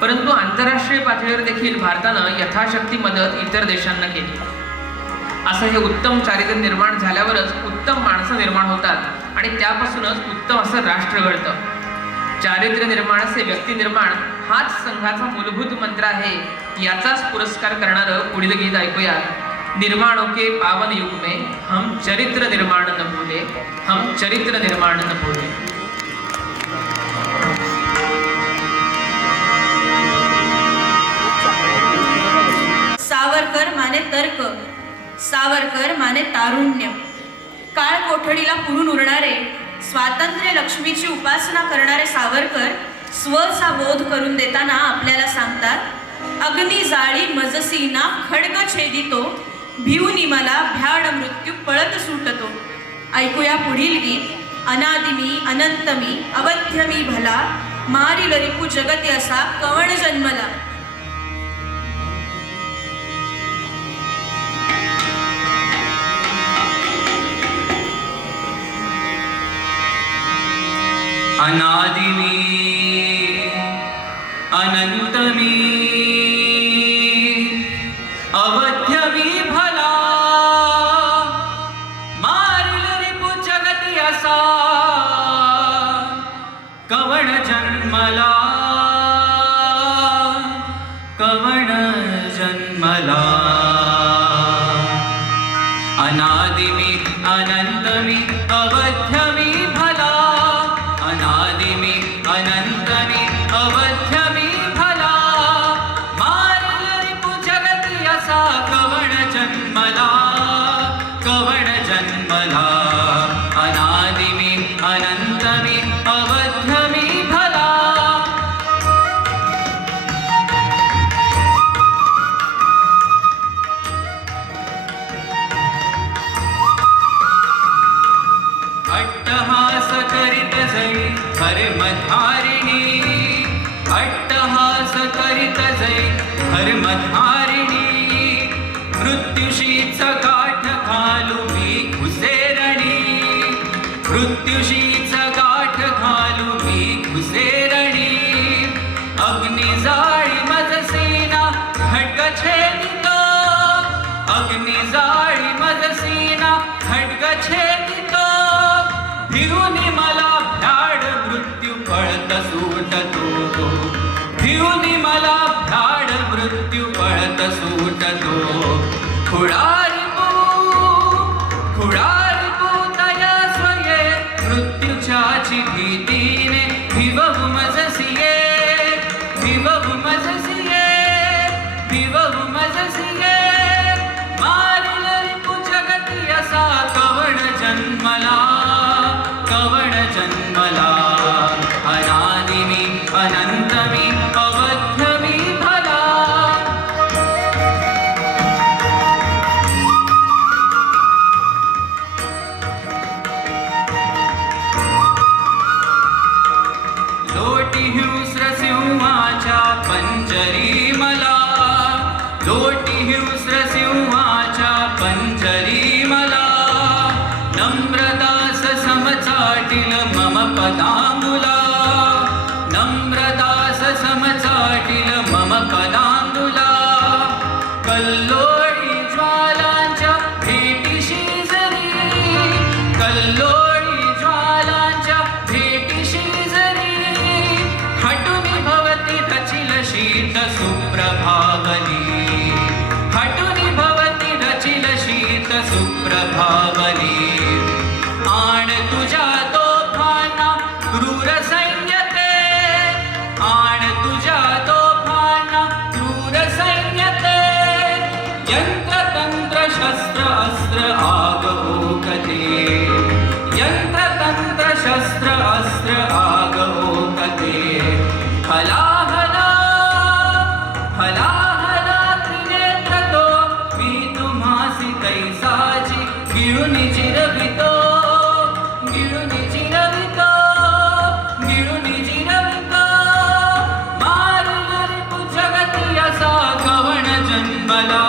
परंतु आंतरराष्ट्रीय पातळीवर देखील भारतानं यथाशक्ती मदत इतर देशांना केली. असं हे उत्तम चारित्र्य निर्माण झाल्यावरच उत्तम माणसं निर्माण होतात आणि त्यापासूनच उत्तम असं राष्ट्र घडतं. चारित्र्य निर्माण से व्यक्ती निर्माण हाच संघाचा मूलभूत मंत्र आहे. याचाच पुरस्कार करणारं पुढील गीत ऐकूया. निर्माणों के पावन युग में हम चरित्र निर्माण न भूले, हम चरित्र निर्माण न भूले. सावरकर माने तर्क, सावरकर माने तारुण्य. काळ कोठडीला पुरून उरणारे, स्वातंत्र्य लक्ष्मीची उपासना करणारे सावरकर स्वचा बोध करून देताना आपल्याला सांगतात, अग्नी जाळी मजसीना खड्ग छेदितो, भिवनी मला भ्याड मृत्यू पळत सुटतो. ऐकूया पुढील गीत. अनादिमी अनंतमी अवध्यमी भला, मारिल रिपू जगती असा कवण जन्मला. अनादिमी अनंतमी अवध्यमी भला, मारिल रिपु जगती असा कवण जन्मला, कवण जन्मला. अनादिमी अनंतमी अवध्यमी भला, अनादिमी अनंतमी अवध्यमी भला, मारिल रिपु जगती असा कवण जन्मला, कवण जन्मला. अनादिमी अनंतमी अवध्यमी भला. अट्टहास करीत जै धर्मधारिणी, अट्टहास करीत जै धर्मधारिणी, मृत्युशीच गाठ घालू मी घुसेरणी, मृत्युशीच गाठ घालू मी घुसेरणी. अग्निजाळी मजसीना खड्ग छेदितो, अग्निजाळी मजसीना खड्ग छेदितो, भिवनी मला भ्याड मृत्यू पळत सुटतो, भिवनी मला भ्याड मृत्यू पळत सुटतो. खुळारी तया स्वये, मृत्यूच्याची भीतीने भिवहु मजसिये, भिवहु मजसिये, भिवहु मजसिये. मारिल रिपु जगती असा कवण जन्मला, कवण जन्मला. अनादिमी अनंतमी अवध्यमी भला. लोटी हिंस्र सिंहाच्या पंजरी मला, लोटी हिंस्र सिंहाच्या पंजरी मला, नम्रदास समचाटिल मम पदांबुला, नम्रदास समचाटिल मम पदांबुला. कल्लोळी ज्वालांच्या भेटीशी जरी, कल्लोळी ज्वालांच्या भेटीशी जरी, हटुनी भवती रचिल शीत सुप्रभावली, हटुनी भवती रचिल शीत सुप्रभावली. आण तुझ्या तोफांना क्रूर सैन्यते, आण तुझ्या तोफांना क्रूर सैन्यते, यंत्रतंत्र शस्त्र अस्त्र आग ओकते, यंत्रतंत्र शस्त्र अस्त्र आग ओकते. हला हला हला हला त्रिनेत्र तो, मी तुम्हासी तैसाची गिळूनी जिरवितो, गिळूनी जिरवितो, गिळूनी जिरवितो. मारिल रिपु जगती असा कवण जन्मला,